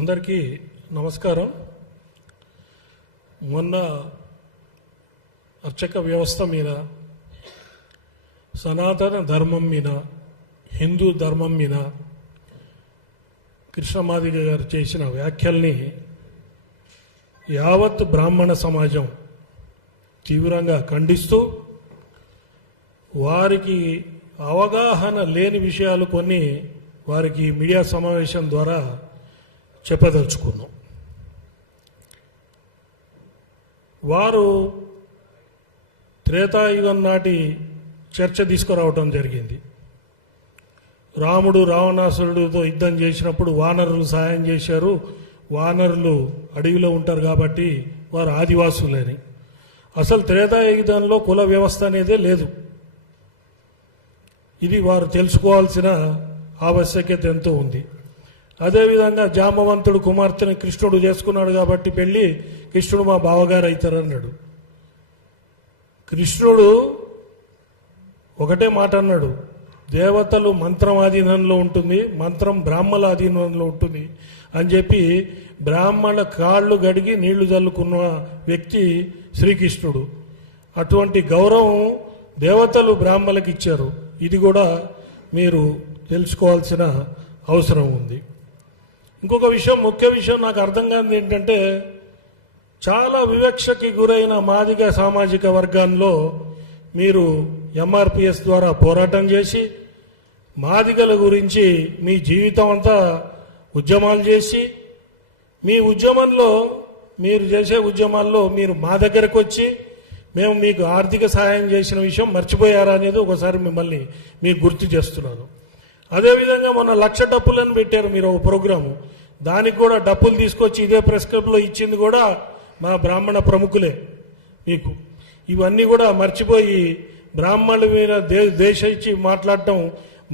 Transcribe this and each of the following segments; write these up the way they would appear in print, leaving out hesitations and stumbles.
అందరికీ నమస్కారం. మొన్న అర్చక వ్యవస్థ మీద, సనాతన ధర్మం మీద, హిందూ ధర్మం మీద కృష్ణమాదిగ గారు చేసిన వ్యాఖ్యల్ని యావత్ బ్రాహ్మణ సమాజం తీవ్రంగా ఖండిస్తూ, వారికి అవగాహన లేని విషయాలు కొన్ని వారికి మీడియా సమావేశం ద్వారా చెప్పదలుచుకున్నాం. వారు త్రేతాయుగం నాటి చర్చ తీసుకురావటం జరిగింది. రాముడు రావణాసురుడితో యుద్ధం చేసినప్పుడు వానరులు సాయం చేశారు, వానరులు అడవిలో ఉంటారు కాబట్టి వారు ఆదివాసులని. అసలు త్రేతాయుగంలో కుల వ్యవస్థ అనేదే లేదు. ఇది వారు తెలుసుకోవాల్సిన ఆవశ్యకత ఎంతో ఉంది. అదేవిధంగా జామవంతుడు కుమార్తెని కృష్ణుడు చేసుకున్నాడు కాబట్టి పెళ్ళి, కృష్ణుడు మా బావగారు అవుతారన్నాడు. కృష్ణుడు ఒకటే మాట అన్నాడు, దేవతలు మంత్రం ఆధీనంలో ఉంటుంది, మంత్రం బ్రాహ్మణ ఆధీనంలో ఉంటుంది అని చెప్పి బ్రాహ్మణ కాళ్ళు గడిగి నీళ్లు చల్లుకున్న వ్యక్తి శ్రీకృష్ణుడు. అటువంటి గౌరవం దేవతలు బ్రాహ్మణులకు ఇచ్చారు. ఇది కూడా మీరు తెలుసుకోవాల్సిన అవసరం ఉంది. ఇంకొక విషయం, ముఖ్య విషయం నాకు అర్థం కానిది ఏంటంటే, చాలా వివక్షకి గురైన మాదిగ సామాజిక వర్గాల్లో మీరు ఎంఆర్పిఎస్ ద్వారా పోరాటం చేసి, మాదిగల గురించి మీ జీవితం అంతా ఉద్యమాలు చేసి, మీ ఉద్యమంలో మీరు చేసే ఉద్యమాల్లో మీరు మా దగ్గరకు వచ్చి మేము మీకు ఆర్థిక సహాయం చేసిన విషయం మర్చిపోయారా అనేది ఒకసారి మిమ్మల్ని మీకు గుర్తు చేస్తున్నాను. అదేవిధంగా మొన్న 1,00,000 డప్పులను పెట్టారు మీరు ఒక ప్రోగ్రాము, దానికి కూడా డప్పులు తీసుకొచ్చి ఇదే ప్రెస్ క్లబ్లో ఇచ్చింది కూడా మా బ్రాహ్మణ ప్రముఖులే మీకు. ఇవన్నీ కూడా మర్చిపోయి బ్రాహ్మణుల మీద దేశ ఇచ్చి మాట్లాడటం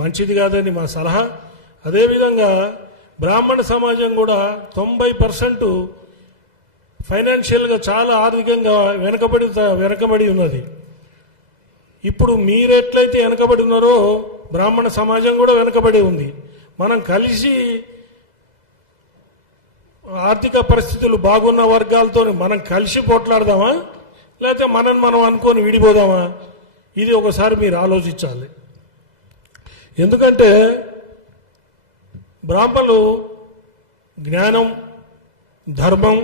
మంచిది కాదని మా సలహా. అదేవిధంగా బ్రాహ్మణ సమాజం కూడా 90% ఫైనాన్షియల్గా చాలా ఆర్థికంగా వెనకబడి ఉన్నది. ఇప్పుడు మీరెట్లయితే వెనకబడి ఉన్నారో బ్రాహ్మణ సమాజం కూడా వెనకబడి ఉంది. మనం కలిసి ఆర్థిక పరిస్థితులు బాగున్న వర్గాలతో మనం కలిసి పోట్లాడదామా, లేకపోతే మనం అనుకొని విడిపోదామా? ఇది ఒకసారి మీరు ఆలోచించాలి. ఎందుకంటే బ్రాహ్మణులు జ్ఞానం, ధర్మం,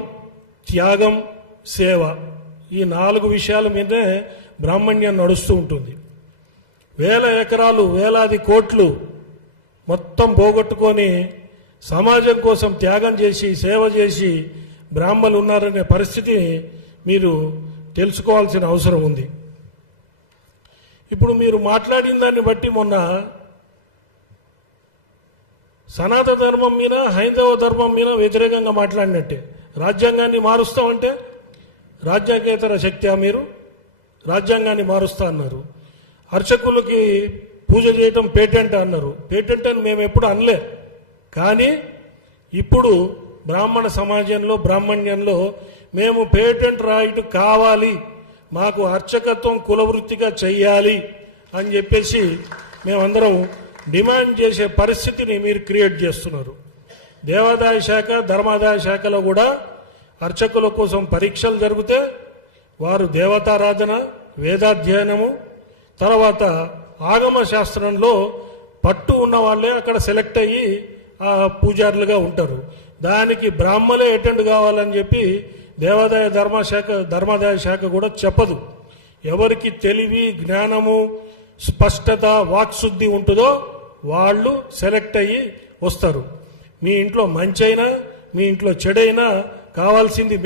త్యాగం, సేవ, ఈ 4 విషయాల మీదే బ్రాహ్మణ్యం నడుస్తూ ఉంటుంది. వేల ఎకరాలు, వేలాది కోట్లు మొత్తం పోగొట్టుకొని సమాజం కోసం త్యాగం చేసి సేవ చేసి బ్రాహ్మణులు ఉన్నారనే పరిస్థితి మీరు తెలుసుకోవాల్సిన అవసరం ఉంది. ఇప్పుడు మీరు మాట్లాడిన దాన్ని బట్టి మొన్న సనాతన ధర్మం మీద, హైందవ ధర్మం మీద వ్యతిరేకంగా మాట్లాడినట్టే. రాజ్యాంగాన్ని మారుస్తామంటే రాజ్యాంగేతర శక్తి మీరు రాజ్యాంగాన్ని మారుస్తా అన్నారు. అర్చకులకి పూజ చేయటం పేటెంట్ అన్నారు. పేటెంట్ అని మేము ఎప్పుడు అనలే. కానీ ఇప్పుడు బ్రాహ్మణ సమాజంలో, బ్రాహ్మణ్యంలో మేము పేటెంట్ రైట్ కావాలి, మాకు అర్చకత్వం కులవృత్తిగా చెయ్యాలి అని చెప్పేసి మేమందరం డిమాండ్ చేసే పరిస్థితిని మీరు క్రియేట్ చేస్తున్నారు. దేవాదాయ శాఖ, ధర్మాదాయ శాఖలో కూడా అర్చకుల కోసం పరీక్షలు జరిగితే వారు దేవతారాధన, వేదాధ్యయనము, తర్వాత ఆగమ శాస్త్రంలో పట్టు ఉన్న వాళ్ళే అక్కడ సెలెక్ట్ అయ్యి పూజారులుగా ఉంటారు. దానికి బ్రాహ్మలే అటెండ్ కావాలని చెప్పి దేవాదాయ ధర్మాదాయ శాఖ కూడా చెప్పదు. ఎవరికి తెలివి, జ్ఞానము, స్పష్టత, వాక్శుద్ధి ఉంటుందో వాళ్ళు సెలెక్ట్ అయ్యి వస్తారు. మీ ఇంట్లో మంచి అయినా, మీ ఇంట్లో చెడైనా కావాల్సింది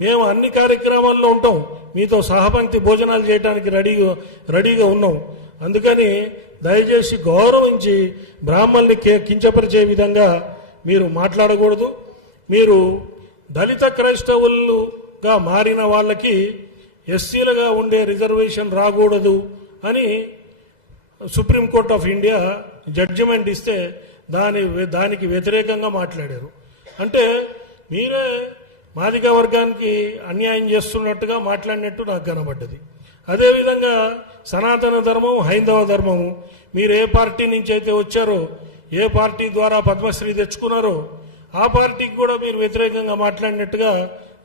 మేము అన్ని కార్యక్రమాల్లో ఉంటాం, మీతో సహపంక్తి భోజనాలు చేయడానికి రెడీగా ఉన్నాం. అందుకని దయచేసి గౌరవించి బ్రాహ్మణుల్ని కించపరిచే విధంగా మీరు మాట్లాడకూడదు. మీరు దళిత క్రైస్తవులుగా మారిన వాళ్ళకి ఎస్సీలుగా ఉండే రిజర్వేషన్ రాకూడదు అని సుప్రీంకోర్టు ఆఫ్ ఇండియా జడ్జిమెంట్ ఇస్తే దానికి వ్యతిరేకంగా మాట్లాడారు. అంటే మీరే మాదిగ వర్గానికి అన్యాయం చేస్తున్నట్టుగా మాట్లాడినట్టు నాకు కనబడ్డది. అదేవిధంగా సనాతన ధర్మం, హైందవ ధర్మము, మీరు ఏ పార్టీ నుంచి అయితే వచ్చారో, ఏ పార్టీ ద్వారా పద్మశ్రీ తెచ్చుకున్నారో ఆ పార్టీకి కూడా మీరు వ్యతిరేకంగా మాట్లాడినట్టుగా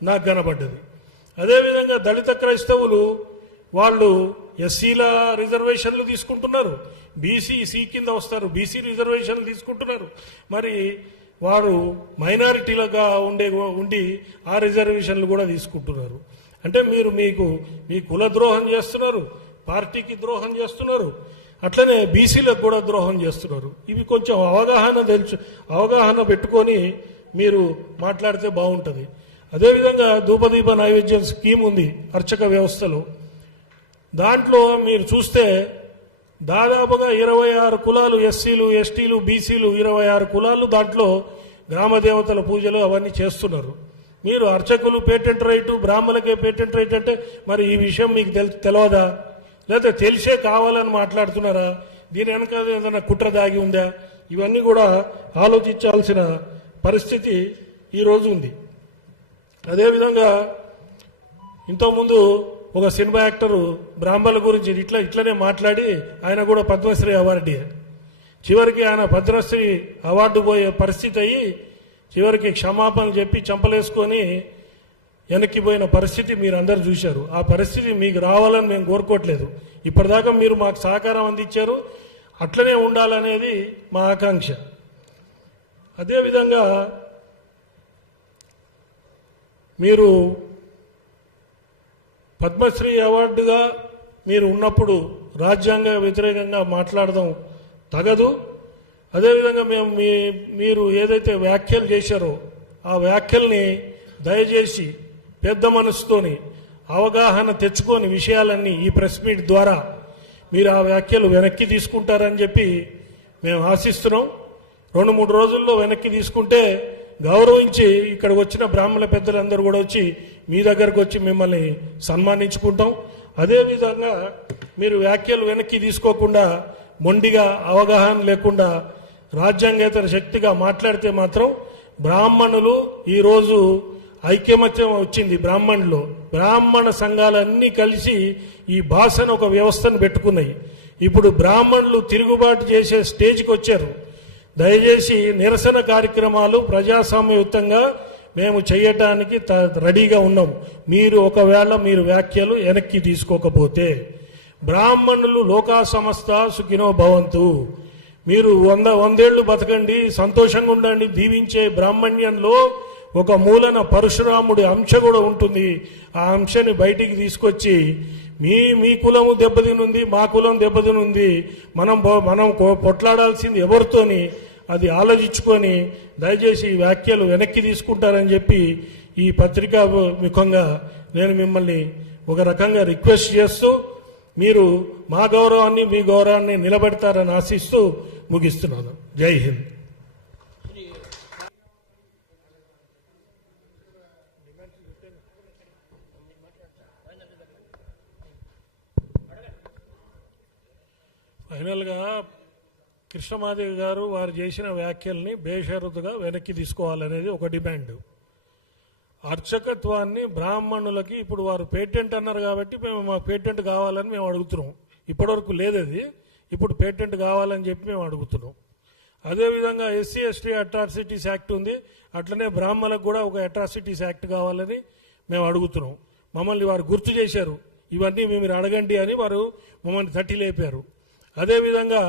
నాకు కనబడ్డది. అదేవిధంగా దళిత క్రైస్తవులు వాళ్ళు ఎస్సీల రిజర్వేషన్లు తీసుకుంటున్నారు, సి కింద వస్తారు, బీసీ రిజర్వేషన్లు తీసుకుంటున్నారు. మరి వారు మైనారిటీలుగా ఉండి ఆ రిజర్వేషన్లు కూడా తీసుకుంటున్నారు. అంటే మీరు మీ కుల ద్రోహం చేస్తున్నారు, పార్టీకి ద్రోహం చేస్తున్నారు, అట్లనే బీసీలకు కూడా ద్రోహం చేస్తున్నారు. ఇవి కొంచెం అవగాహన పెట్టుకొని మీరు మాట్లాడితే బాగుంటుంది. అదేవిధంగా ధూపదీప నైవేద్యం స్కీమ్ ఉంది అర్చక వ్యవస్థలో. దాంట్లో మీరు చూస్తే దాదాపుగా 26 కులాలు, ఎస్సీలు, ఎస్టీలు, బీసీలు 26 కులాలు దాంట్లో గ్రామదేవతల పూజలు అవన్నీ చేస్తున్నారు. మీరు అర్చకులు పేటెంట్ రైటు, బ్రాహ్మణులకే పేటెంట్ రైట్ అంటే మరి ఈ విషయం మీకు తెలియదా? లేకపోతే తెలిసే కావాలని మాట్లాడుతున్నారా? దీని వెనక ఏదైనా కుట్ర దాగి ఉందా? ఇవన్నీ కూడా ఆలోచించాల్సిన పరిస్థితి ఈరోజు ఉంది. అదేవిధంగా ఇంతకుముందు ఒక సినిమా యాక్టరు బ్రాహ్మణుల గురించి ఇట్లనే మాట్లాడి ఆయన కూడా పద్మశ్రీ అవార్డు, చివరికి ఆయన పద్మశ్రీ అవార్డు పోయే పరిస్థితి అయ్యి చివరికి క్షమాపణలు చెప్పి చంపలేసుకొని వెనక్కిపోయిన పరిస్థితి మీరు అందరు చూశారు. ఆ పరిస్థితి మీకు రావాలని మేము కోరుకోవట్లేదు. ఇప్పటిదాకా మీరు మాకు సహకారం అందించారు, అట్లనే ఉండాలనేది మా ఆకాంక్ష. అదేవిధంగా మీరు పద్మశ్రీ అవార్డుగా మీరు ఉన్నప్పుడు రాజ్యాంగ వ్యతిరేకంగా మాట్లాడడం తగదు. అదేవిధంగా మీరు ఏదైతే వ్యాఖ్యలు చేశారో ఆ వ్యాఖ్యల్ని దయచేసి పెద్ద మనసుతోని అవగాహన తెచ్చుకొని విషయాలన్నీ ఈ ప్రెస్ మీట్ ద్వారా మీరు ఆ వ్యాఖ్యలు వెనక్కి తీసుకుంటారని చెప్పి మేము ఆశిస్తున్నాం. 2-3 రోజుల్లో వెనక్కి తీసుకుంటే గౌరవించి ఇక్కడ వచ్చిన బ్రాహ్మణ పెద్దలందరూ కూడా వచ్చి మీ దగ్గరకు వచ్చి మిమ్మల్ని సన్మానించుకుంటాం. అదేవిధంగా మీరు వ్యాఖ్యలు వెనక్కి తీసుకోకుండా మొండిగా అవగాహన లేకుండా రాజ్యాంగేతర శక్తిగా మాట్లాడితే మాత్రం బ్రాహ్మణులు ఈరోజు ఐక్యమత్యం వచ్చింది. బ్రాహ్మణ సంఘాలన్నీ కలిసి ఈ భాషను ఒక వ్యవస్థను పెట్టుకున్నాయి. ఇప్పుడు బ్రాహ్మణులు తిరుగుబాటు చేసే స్టేజ్కి వచ్చారు. దయచేసి నిరసన కార్యక్రమాలు ప్రజాస్వామ్యయుతంగా మేము చేయటానికి రెడీగా ఉన్నాం. ఒకవేళ మీరు వ్యాఖ్యలు వెనక్కి తీసుకోకపోతే బ్రాహ్మణులు లోకా సమస్త సుఖినో భవంతు, మీరు 100 బతకండి, సంతోషంగా ఉండండి, దీవించే బ్రాహ్మణ్యంలో ఒక మూలన పరశురాముడి అంశ కూడా ఉంటుంది. ఆ అంశాన్ని బయటికి తీసుకొచ్చి మీ కులము దెబ్బతినుంది, మా కులం దెబ్బతినుంది, మనం పొట్లాడాల్సింది ఎవరితోని అది ఆలోచించుకొని దయచేసి ఈ వ్యాఖ్యలు వెనక్కి తీసుకుంటారని చెప్పి ఈ పత్రికా ముఖంగా నేను మిమ్మల్ని ఒక రకంగా రిక్వెస్ట్ చేస్తూ మీరు మా గౌరవాన్ని మీ గౌరవాన్ని నిలబెడతారని ఆశిస్తూ ముగిస్తున్నాను. జై హింద్. ఫైనల్గా కృష్ణమాదేవి గారు వారు చేసిన వ్యాఖ్యల్ని బేషరతుగా వెనక్కి తీసుకోవాలనేది ఒక డిమాండ్. అర్చకత్వాన్ని బ్రాహ్మణులకి ఇప్పుడు వారు పేటెంట్ అన్నారు కాబట్టి మాకు పేటెంట్ కావాలని మేము అడుగుతున్నాం. ఇప్పటివరకు లేదది, ఇప్పుడు పేటెంట్ కావాలని చెప్పి మేము అడుగుతున్నాం. అదేవిధంగా ఎస్సీ ఎస్టీ అట్రాసిటీస్ యాక్ట్ ఉంది, అట్లనే బ్రాహ్మణులకు కూడా ఒక అట్రాసిటీస్ యాక్ట్ కావాలని మేము అడుగుతున్నాం. మమ్మల్ని వారు గుర్తు చేశారు, ఇవన్నీ మీరు అడగండి అని వారు మమ్మల్ని తట్టి లేపారు. అదేవిధంగా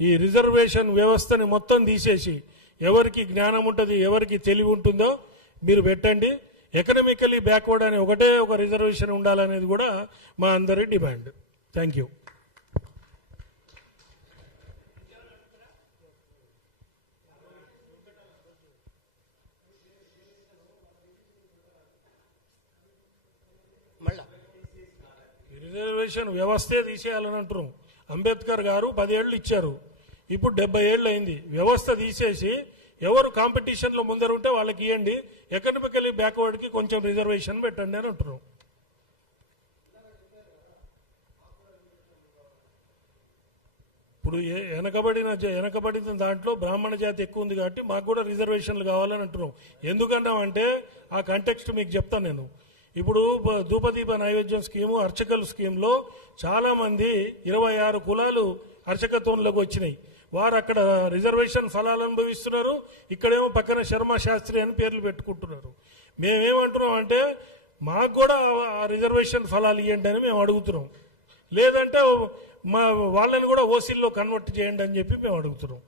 ఈ రిజర్వేషన్ వ్యవస్థని మొత్తం తీసేసి ఎవరికి జ్ఞానం ఉంటుంది, ఎవరికి తెలివి ఉంటుందో మీరు పెట్టండి. ఎకనామికలీ బ్యాక్వర్డ్ అనే ఒక రిజర్వేషన్ ఉండాలనేది కూడా మా అందరి డిమాండ్. Thank you. రిజర్వేషన్ వ్యవస్థే తీసేయాలని అంటున్నాం. అంబేద్కర్ గారు 10 ఏళ్ళు ఇచ్చారు, ఇప్పుడు 70 ఏళ్ళు అయింది. వ్యవస్థ తీసేసి ఎవరు కాంపిటీషన్లో ముందరుంటే వాళ్ళకి ఇవ్వండి, ఎకనామికలీ బ్యాక్వర్డ్కి కొంచెం రిజర్వేషన్ పెట్టండి అని అంటున్నాం. ఇప్పుడు వెనకబడిన దాంట్లో బ్రాహ్మణ జాతి ఎక్కువ ఉంది కాబట్టి మాకు కూడా రిజర్వేషన్లు కావాలని అంటున్నాం. ఎందుకన్నామంటే ఆ కంటెక్స్ట్ మీకు చెప్తాను నేను. ఇప్పుడు ధూపదీప నైవేద్యం స్కీము, అర్చకల స్కీమ్లో చాలా మంది 26 కులాలు అర్చకత్వంలోకి వచ్చినాయి. వారు అక్కడ రిజర్వేషన్ ఫలాలు అనుభవిస్తున్నారు, ఇక్కడేమో పక్కన శర్మ శాస్త్రి అని పేర్లు పెట్టుకుంటున్నారు. మేమేమంటున్నాం అంటే మాకు కూడా ఆ రిజర్వేషన్ ఫలాలు ఇవ్వండి అని మేము అడుగుతున్నాం. లేదంటే వాళ్ళని కూడా ఓసీల్లో కన్వర్ట్ చేయండి అని చెప్పి మేము అడుగుతున్నాం.